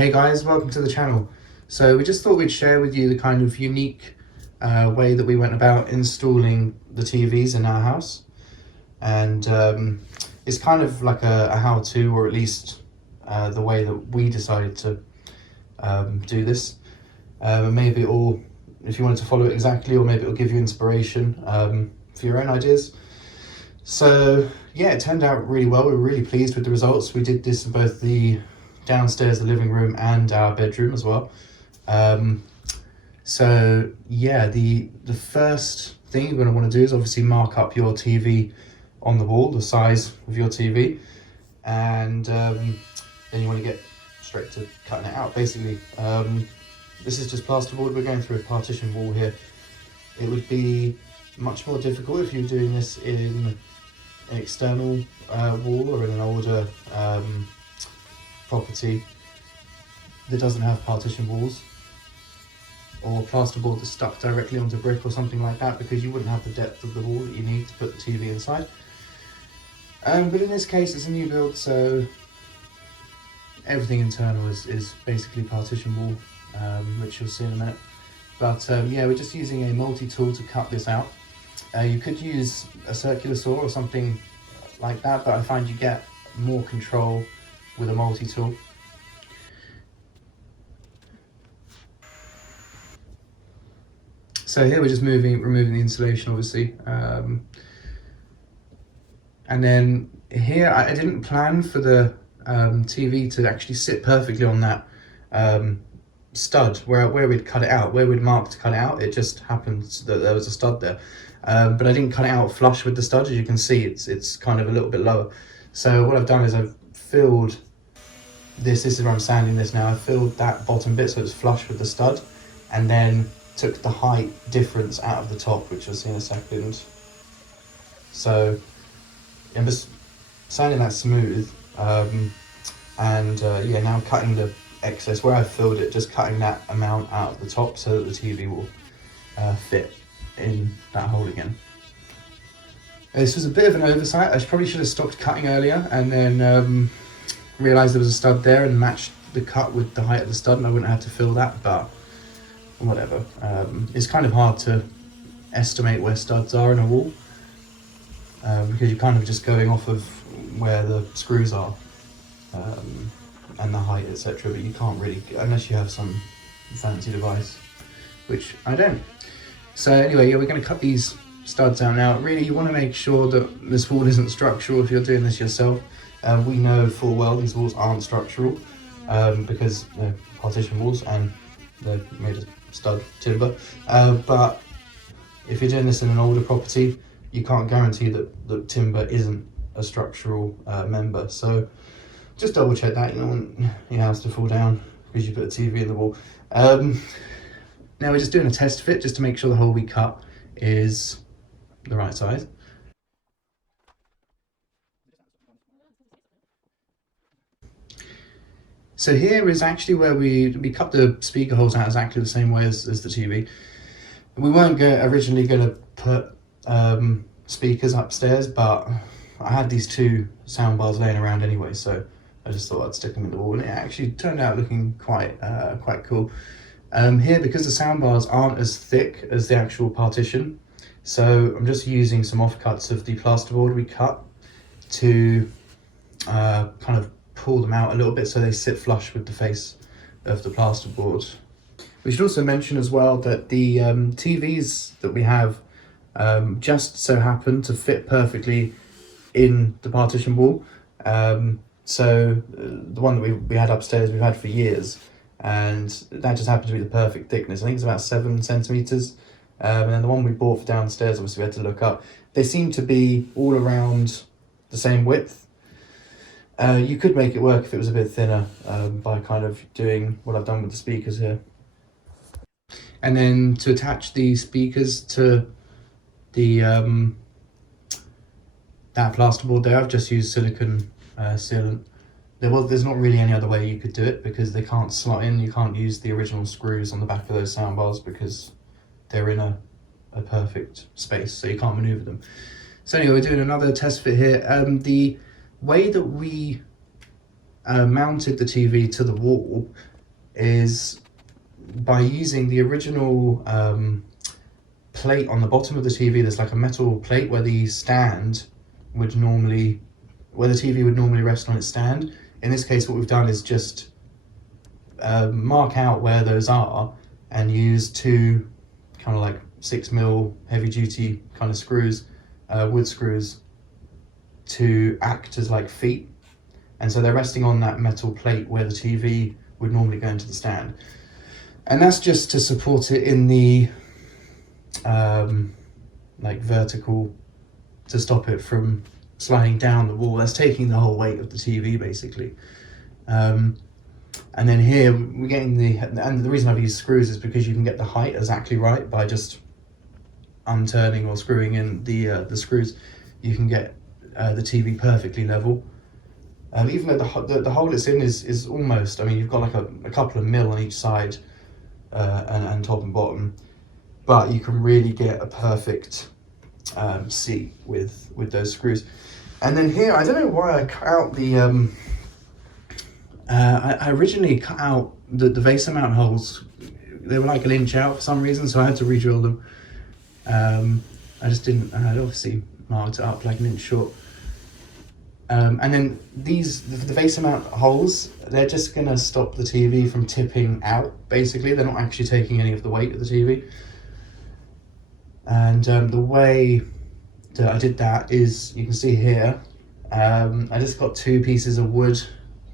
Hey guys, welcome to the channel. So we just thought we'd share with you the kind of unique way that we went about installing the TVs in our house. And it's kind of like a how-to, or at least the way that we decided to do this. Maybe it'll, if you wanted to follow it exactly, or maybe it'll give you inspiration for your own ideas. So yeah, it turned out really well. We were really pleased with the results. We did this in both the downstairs, the living room, and our bedroom as well. So yeah, the first thing you're going to want to do is obviously mark up your TV on the wall, the size of your TV, and then you want to get straight to cutting it out. Basically, this is just plasterboard. We're going through a partition wall here. It would be much more difficult if you were doing this in an external wall or in an older property that doesn't have partition walls, or plasterboard that's stuck directly onto brick or something like that, because you wouldn't have the depth of the wall that you need to put the TV inside. But in this case it's a new build, so everything internal is basically partition wall, which you'll see in a minute. But yeah, we're just using a multi-tool to cut this out. You could use a circular saw or something like that, but I find you get more control with a multi-tool. So here we're just removing the insulation, obviously. And then here I didn't plan for the TV to actually sit perfectly on that stud where we'd cut it out, where we'd marked to cut it out. It just happened that there was a stud there. But I didn't cut it out flush with the stud. As you can see, it's kind of a little bit lower. So what I've done is I've filled this is where I'm sanding this now. I filled that bottom bit so it's flush with the stud, and then took the height difference out of the top, which you'll see in a second. So I'm just sanding that smooth, and yeah, now I'm cutting the excess where I filled it, just cutting that amount out of the top so that the TV will fit in that hole again. This was a bit of an oversight. I probably should have stopped cutting earlier and then realised there was a stud there and matched the cut with the height of the stud, and I wouldn't have to fill that, but whatever. It's kind of hard to estimate where studs are in a wall because you're kind of just going off of where the screws are and the height, etc. But you can't really, unless you have some fancy device, which I don't. So anyway, yeah, we're going to cut these studs out now. Really, you want to make sure that this wall isn't structural if you're doing this yourself. We know full well these walls aren't structural because they're partition walls and they're made of stud timber. But if you're doing this in an older property, you can't guarantee that the timber isn't a structural member. So just double check that. You don't want your house to fall down because you put a TV in the wall. Now we're just doing a test fit just to make sure the hole we cut is the right size. So here is actually where we cut the speaker holes out exactly the same way as the TV. We weren't originally going to put speakers upstairs, but I had these two sound bars laying around anyway, so I just thought I'd stick them in the wall, and it actually turned out looking quite cool. Here, because the sound bars aren't as thick as the actual partition, so I'm just using some offcuts of the plasterboard we cut to kind of pull them out a little bit so they sit flush with the face of the plasterboard. We should also mention as well that the TVs that we have just so happen to fit perfectly in the partition wall. So the one that we had upstairs, we've had for years, and that just happened to be the perfect thickness. I think it's about 7 centimeters. And then the one we bought for downstairs, obviously we had to look up. They seem to be all around the same width. You could make it work if it was a bit thinner by kind of doing what I've done with the speakers here. And then to attach the speakers to the that plasterboard there, I've just used silicone sealant. There's not really any other way you could do it because they can't slot in. You can't use the original screws on the back of those sound bars because they're in a perfect space, so you can't maneuver them. So anyway, we're doing another test fit here. The way that we mounted the TV to the wall is by using the original plate on the bottom of the TV. There's like a metal plate where the stand would normally, where the TV would normally rest on its stand. In this case, what we've done is just mark out where those are and use two kind of like 6mm heavy duty kind of screws, wood screws, to act as like feet. And so they're resting on that metal plate where the TV would normally go into the stand. And that's just to support it in the like vertical, to stop it from sliding down the wall. That's taking the whole weight of the TV basically. And then here we're getting and the reason I've used screws is because you can get the height exactly right by just unturning or screwing in the screws. You can get the TV perfectly level. Even though the hole it's in is almost, I mean, you've got like a couple of mil on each side, and top and bottom, but you can really get a perfect seat with those screws. And then here, I don't know why I cut out the I originally cut out the VESA mount holes. They were like 1 inch out for some reason, so I had to re-drill them. I just didn't, I had obviously marked it up like 1 inch short. And then the VESA mount holes, they're just gonna stop the TV from tipping out, basically. They're not actually taking any of the weight of the TV. And the way that I did that is, you can see here, I just got 2 pieces of wood,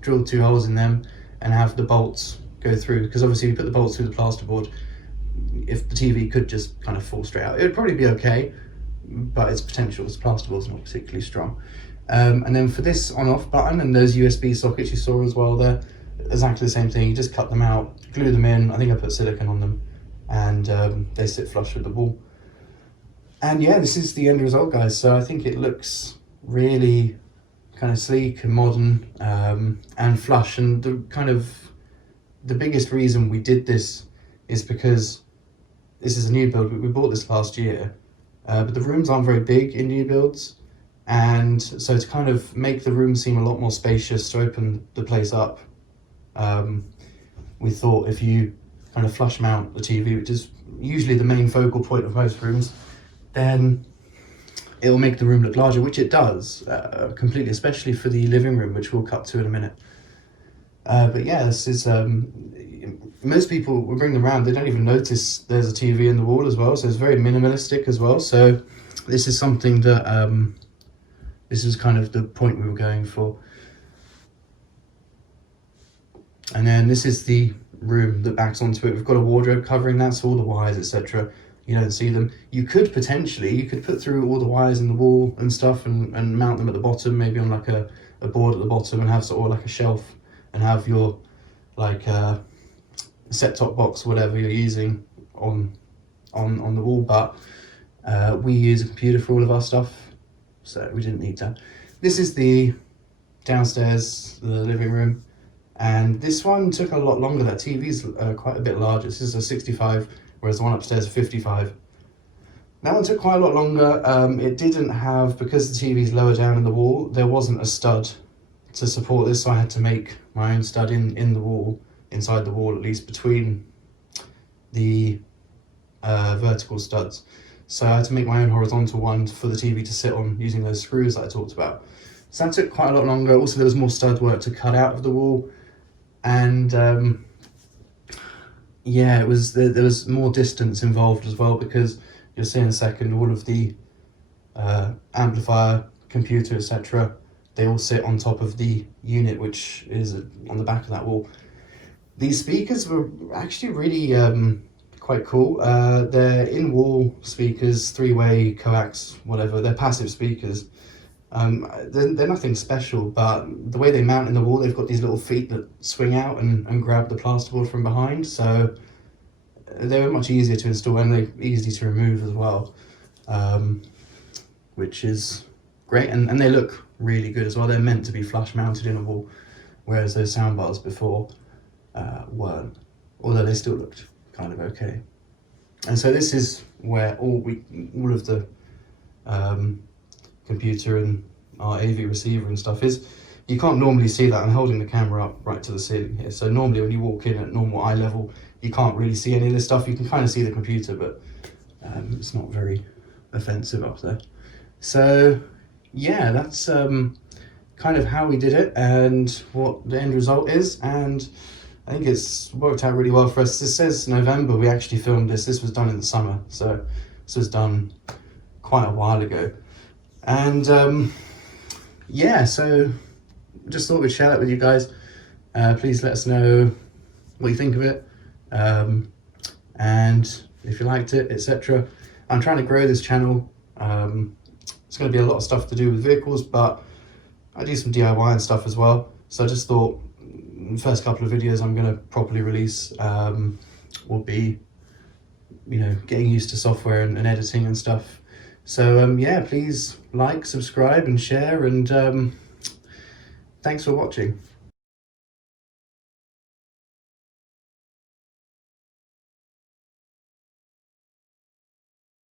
drilled 2 holes in them, and have the bolts go through, because obviously we put the bolts through the plasterboard. If the TV could just kind of fall straight out, it would probably be okay, but its potential as plasterboard's not particularly strong. And then for this on-off button and those USB sockets you saw as well there, exactly the same thing. You just cut them out, glue them in. I think I put silicone on them, and they sit flush with the wall. And yeah, this is the end result, guys. So I think it looks really kind of sleek and modern, and flush. And the biggest reason we did this is because this is a new build. We bought this last year, but the rooms aren't very big in new builds. And so to kind of make the room seem a lot more spacious, to open the place up, we thought if you kind of flush mount the TV, which is usually the main focal point of most rooms, then it will make the room look larger, which it does, completely, especially for the living room, which we'll cut to in a minute. But yeah, this is, most people, we bring them around, they don't even notice there's a TV in the wall as well, so it's very minimalistic as well. So this is something that, this is kind of the point we were going for. And then this is the room that backs onto it. We've got a wardrobe covering that, so all the wires, etc., you don't see them. You could potentially, put through all the wires in the wall and stuff and mount them at the bottom, maybe on like a board at the bottom, and have sort of like a shelf, and have your like set-top box, whatever you're using on the wall. But we use a computer for all of our stuff, so we didn't need that. This is the downstairs, the living room, and this one took a lot longer. That TV's quite a bit larger. This is a 65, whereas the one upstairs is 55. That one took quite a lot longer. It didn't have, because the TV's lower down in the wall, there wasn't a stud to support this, so I had to make my own stud in the wall, inside the wall at least, between the vertical studs. So I had to make my own horizontal one for the TV to sit on, using those screws that I talked about. So that took quite a lot longer. Also, there was more stud work to cut out of the wall, and yeah, there was more distance involved as well, because you'll see in a second, all of the amplifier, computer, etc., they all sit on top of the unit, which is on the back of that wall. These speakers were actually really quite cool. They're in-wall speakers, 3-way, coax, whatever. They're passive speakers. They're nothing special, but the way they mount in the wall, they've got these little feet that swing out and grab the plasterboard from behind, so they were much easier to install, and they're easy to remove as well, which is great. And they look really good as well. They're meant to be flush mounted in a wall, whereas those soundbars before weren't, although they still looked kind of okay. And so this is where all of the computer and our AV receiver and stuff is. you can't normally see that. I'm holding the camera up right to the ceiling here. So normally when you walk in at normal eye level, you can't really see any of this stuff. You can kind of see the computer, but it's not very offensive up there. So yeah, that's kind of how we did it and what the end result is. And I think it's worked out really well for us. This says November we actually filmed this. This was done in the summer. So this was done quite a while ago. And yeah, so just thought we'd share that with you guys. Please let us know what you think of it, and if you liked it, etc. I'm trying to grow this channel. It's going to be a lot of stuff to do with vehicles, but I do some DIY and stuff as well. So I just thought the first couple of videos I'm going to properly release will be, you know, getting used to software and editing and stuff. So yeah, please like, subscribe and share, and thanks for watching.